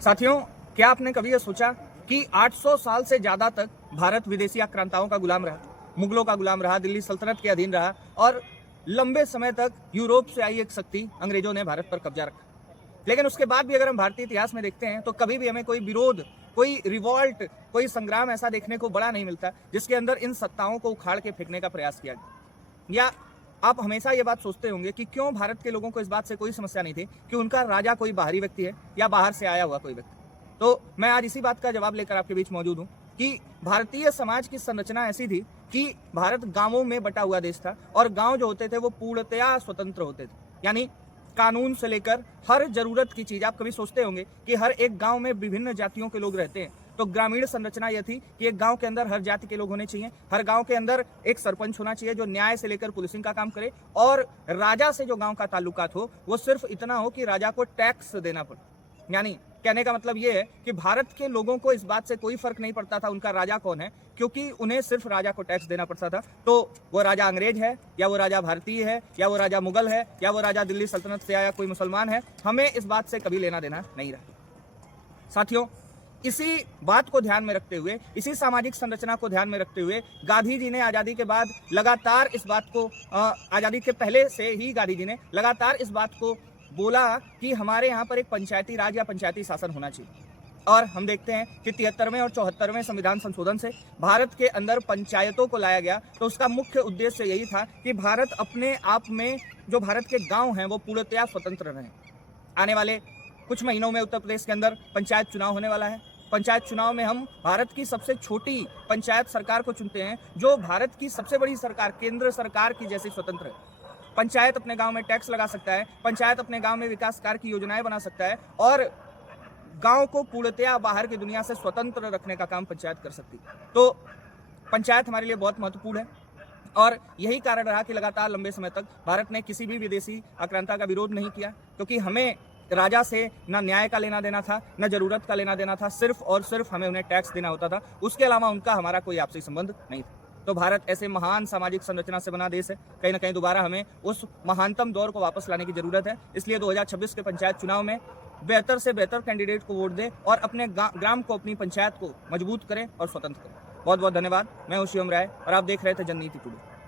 साथियों, क्या आपने कभी यह सोचा कि 800 साल से ज्यादा तक भारत विदेशी आक्रांताओं का गुलाम रहा, मुगलों का गुलाम रहा, दिल्ली सल्तनत के अधीन रहा और लंबे समय तक यूरोप से आई एक शक्ति अंग्रेजों ने भारत पर कब्जा रखा। लेकिन उसके बाद भी अगर हम भारतीय इतिहास में देखते हैं तो कभी भी हमें कोई विरोध, कोई रिवॉल्ट, कोई संग्राम ऐसा देखने को बड़ा नहीं मिलता जिसके अंदर इन सत्ताओं को उखाड़ के फेंकने का प्रयास किया गया। या आप हमेशा ये बात सोचते होंगे कि क्यों भारत के लोगों को इस बात से कोई समस्या नहीं थी कि उनका राजा कोई बाहरी व्यक्ति है या बाहर से आया हुआ कोई व्यक्ति। तो मैं आज इसी बात का जवाब लेकर आपके बीच मौजूद हूं कि भारतीय समाज की संरचना ऐसी थी कि भारत गांवों में बटा हुआ देश था और गांव जो होते थे वो पूर्णतया स्वतंत्र होते थे। यानी कानून से लेकर हर जरूरत की चीज, आप कभी सोचते होंगे कि हर एक गांव में विभिन्न जातियों के लोग रहते हैं, तो ग्रामीण संरचना यह थी कि एक गांव के अंदर हर जाति के लोग होने चाहिए, हर गांव के अंदर एक सरपंच होना चाहिए जो न्याय से लेकर पुलिसिंग का काम करे, और राजा से जो गांव का ताल्लुकात हो वो सिर्फ इतना हो कि राजा को टैक्स देना पड़े। यानी कहने का मतलब यह है कि भारत के लोगों को इस बात से कोई फर्क नहीं पड़ता था उनका राजा कौन है, क्योंकि उन्हें सिर्फ राजा को टैक्स देना पड़ता था। तो वो राजा अंग्रेज है या वो राजा भारतीय है या वो राजा मुगल है या वो राजा दिल्ली सल्तनत से आया कोई मुसलमान है, हमें इस बात से कभी लेना देना नहीं रहा। साथियों, इसी बात को ध्यान में रखते हुए, इसी सामाजिक संरचना को ध्यान में रखते हुए गांधी जी ने आज़ादी के बाद लगातार इस बात को, आज़ादी के पहले से ही गांधी जी ने लगातार इस बात को बोला कि हमारे यहाँ पर एक पंचायती राज या पंचायती शासन होना चाहिए। और हम देखते हैं कि 73वें और 74वें संविधान संशोधन से भारत के अंदर पंचायतों को लाया गया। तो उसका मुख्य उद्देश्य यही था कि भारत अपने आप में, जो भारत के गांव हैं वो पूर्णतया स्वतंत्र रहें। आने वाले कुछ महीनों में उत्तर प्रदेश के अंदर पंचायत चुनाव होने वाला है। पंचायत चुनाव में हम भारत की सबसे छोटी पंचायत सरकार को चुनते हैं जो भारत की सबसे बड़ी सरकार, केंद्र सरकार की जैसी स्वतंत्र है। पंचायत अपने गांव में टैक्स लगा सकता है, पंचायत अपने गांव में विकास कार्य की योजनाएं बना सकता है और गांव को पूर्णतया बाहर की दुनिया से स्वतंत्र रखने का काम पंचायत कर सकती है। तो पंचायत हमारे लिए बहुत महत्वपूर्ण है और यही कारण रहा कि लगातार लंबे समय तक भारत ने किसी भी विदेशी आक्रांता का विरोध नहीं किया, क्योंकि हमें राजा से ना न्याय का लेना देना था, न जरूरत का लेना देना था, सिर्फ और सिर्फ हमें उन्हें टैक्स देना होता था। उसके अलावा उनका हमारा कोई आपसी संबंध नहीं था। तो भारत ऐसे महान सामाजिक संरचना से बना देश है, कहीं ना कहीं दोबारा हमें उस महानतम दौर को वापस लाने की जरूरत है। इसलिए 2026 के पंचायत चुनाव में बेहतर से बेहतर कैंडिडेट को वोट दें और अपने ग्राम को, अपनी पंचायत को मजबूत करें और स्वतंत्र करें। बहुत बहुत धन्यवाद। मैं हूं शिवम राय और आप देख रहे थे जननीति टुडे।